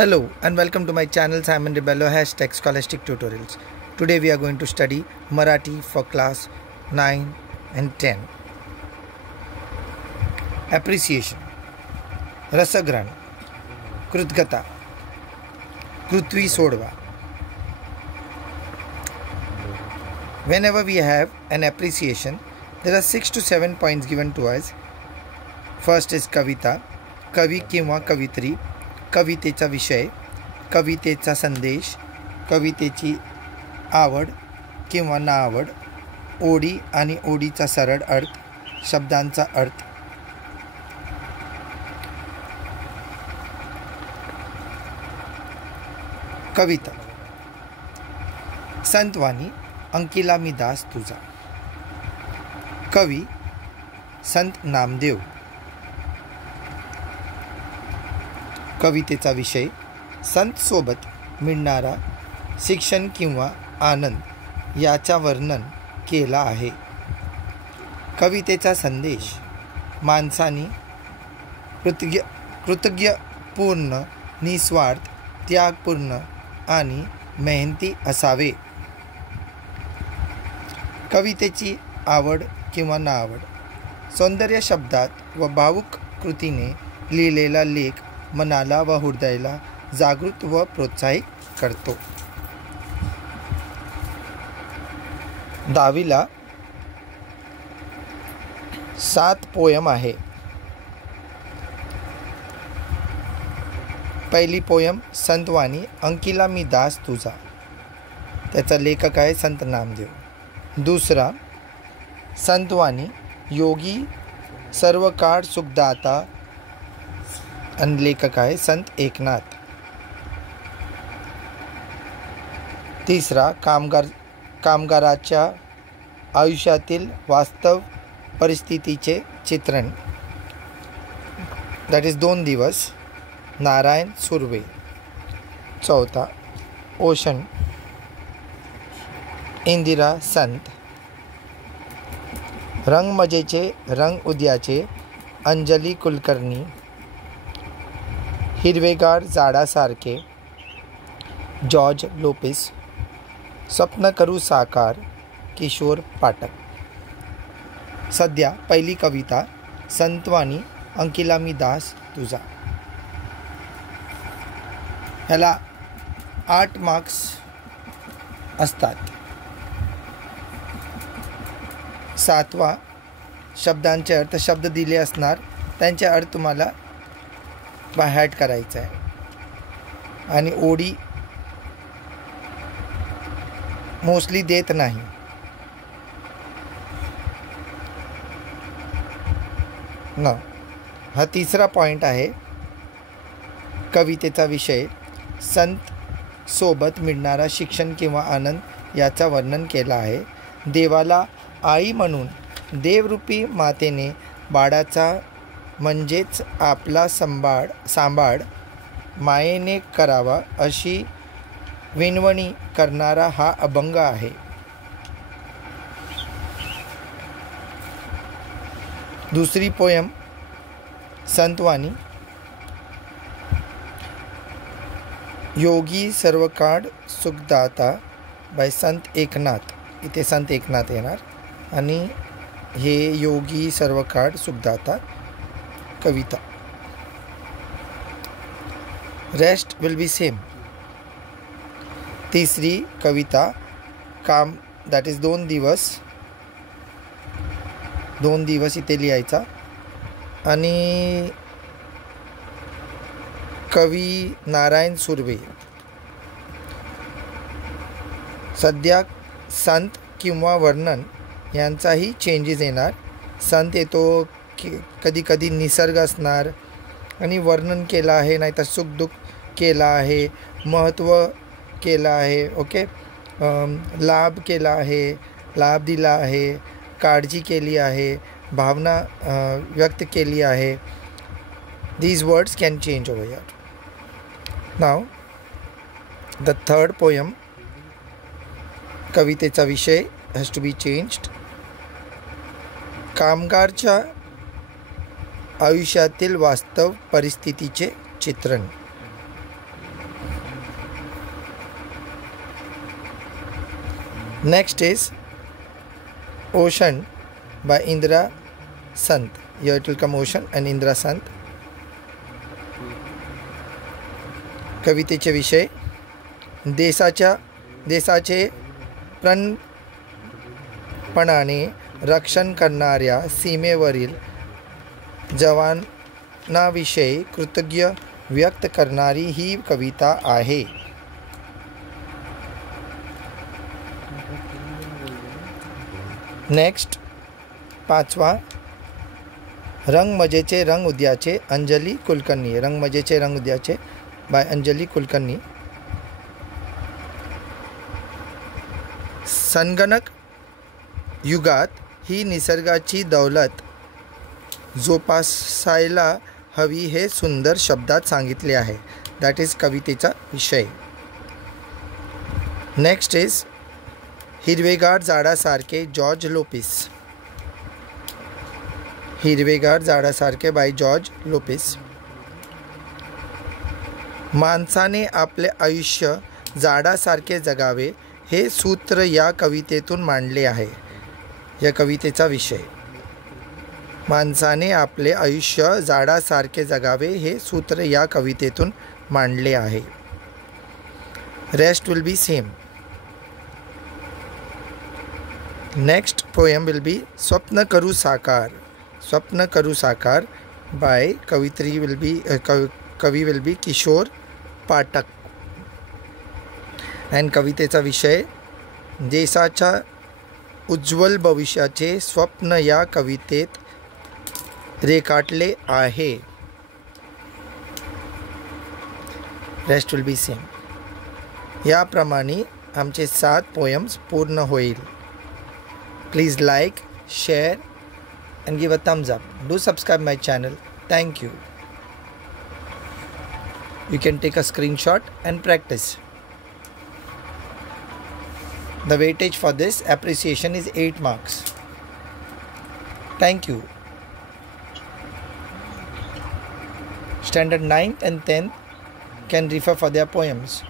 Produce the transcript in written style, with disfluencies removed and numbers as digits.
Hello and welcome to my channel Simon Rebello #Scholastic Tutorials. Today we are going to study Marathi for class 9 and 10. Appreciation, Rasagran, Krutgata, Krutvi Sodva. Whenever we have an appreciation, there are 6 to 7 points given to us. First is Kavita, Kavi किंवा कवित्री, कवितेचा विषय, कवितेचा संदेश, कवितेची आवड किंवा नाआवड, OD आणि ओडीचा सरळ अर्थ, शब्दांचा अर्थ. कविता. संतवाणी अंकिला मी दास तुझा. कवी संत नामदेव. कवितेचा विषय संत सोबत मिळणारा शिक्षण किंवा आनंद याचा वर्णन केला आहे. कवितेचा संदेश माणसाने कृतज्ञपूर्ण, निस्वार्थ, त्यागपूर्ण आणि मेहनती असावे. कवितेची आवड किंवा नाआवड. सौंदर्य शब्दात व भावुक कृतीने लिहिलेला लेख मनाला व हृदयाला जागृत व प्रोत्साहित करतो. दावीला 7 पोयम आहे. पहिली पोयम संतवाणी अंकिला मी दास तुझा, त्याचा लेखक आहे संत नामदेव. दुसरा संतवाणी योगी सर्व काळ सुखदाता आणि लेखक आहे संत एकनाथ. तिसरा कामगाराच्या आयुष्यातील वास्तव परिस्थितीचे चित्रण, दॅट इज 2 दिवस, नारायण सुर्वे. चौथा ओशन, इंदिरा संत. रंग मजेचे रंग उद्याचे, अंजली कुलकर्णी. हिरवेगार झाडासारखे, जॉर्ज लोपेस. स्वप्न करू साकार, किशोर पाठक. सध्या पहिली कविता संतवाणी अंकिला मी दास तुझा. ह्याला 8 मार्क्स असतात. 7वा शब्दांचे अर्थ, शब्द दिले असणार त्यांचे अर्थ तुम्हाला बाय हॅट करायचा आहे. आणि ओडी मोस्टली देत नाही. हा तिसरा पॉईंट आहे. कवितेचा विषय संत सोबत मिळणारा शिक्षण किंवा आनंद याचा वर्णन केला आहे. देवाला आई म्हणून देवरूपी मातेने बाळाचा म्हणजेच आपला सांभाळ मायेने करावा अशी विनवणी करणारा हा अभंग आहे. दुसरी पोयम संतवाणी योगी सर्वकाळ सुखदाता बाय संत एकनाथ. इथे संत एकनाथ येणार आणि हे योगी सर्वकाळ सुखदाता कविता. Rest will be same. तिसरी कविता काम, दॅट इज 2 दिवस. 2 दिवस इथे लिहायचा. आणि कवी नारायण सुर्वे. सध्या संत किंवा वर्णन यांचाही चेंजेस येणार. संत येतो कधी कधी निसर्ग असणार आणि वर्णन केलं आहे, नाहीतर सुखदुःख केलं आहे, महत्त्व केलं आहे, ओके, लाभ केला आहे, लाभ दिला आहे, काळजी केली आहे, भावना व्यक्त केली आहे. These words can change over here. Now the third poem, कवितेचा विषय हॅज टू बी चेंज्ड. कामगारच्या आयुष्यातील वास्तव परिस्थितीचे चित्रण. Next is Ocean by Indra Sant. Here it will come Ocean and Indra Sant. कवितेचे विषय देशाचे प्रणपणाने रक्षण करणाऱ्या सीमेवरील जवानांविषयी कृतज्ञ व्यक्त करणारी ही कविता आहे. नेक्स्ट 5वा रंग मजेचे रंग उद्याचे अंजली कुलकर्णी. रंग मजेचे रंग उद्याचे बाय अंजली कुलकर्णी. संगणक युगात ही निसर्गाची दौलत जोपासायला हवी हे सुंदर शब्दात सांगितले आहे. दॅट इज कवितेचा विषय. नेक्स्ट इज हिरवेगार झाडासारखे जॉर्ज लोपिस. हिरवेगार झाडासारखे बाय जॉर्ज लोपिस. माणसाने आपले आयुष्य झाडासारखे जगावे हे सूत्र या कवितेतून मांडले आहे. या कवितेचा विषय माणसाने आपले आयुष्य झाडासारखे जगावे हे सूत्र या कवितेतून मांडले आहे. Rest will be same. Next poem will be स्वप्न करू साकार. स्वप्न करू साकार बाय कवित्री विल बी कवी will be Kishor Pathak. And कवितेचा विषय देशाच्या उज्ज्वल भविष्याचे स्वप्न या कवितेत रेखाटले आहे. Rest will be same. याप्रमाणे आमचे 7 पोएम्स पूर्ण होईल. Please like, share and give a thumbs up. Do subscribe my channel. Thank you. You can take a screenshot and practice. The weightage for this appreciation is 8 marks. Thank you. Standard 9th and 10th can refer for their poems.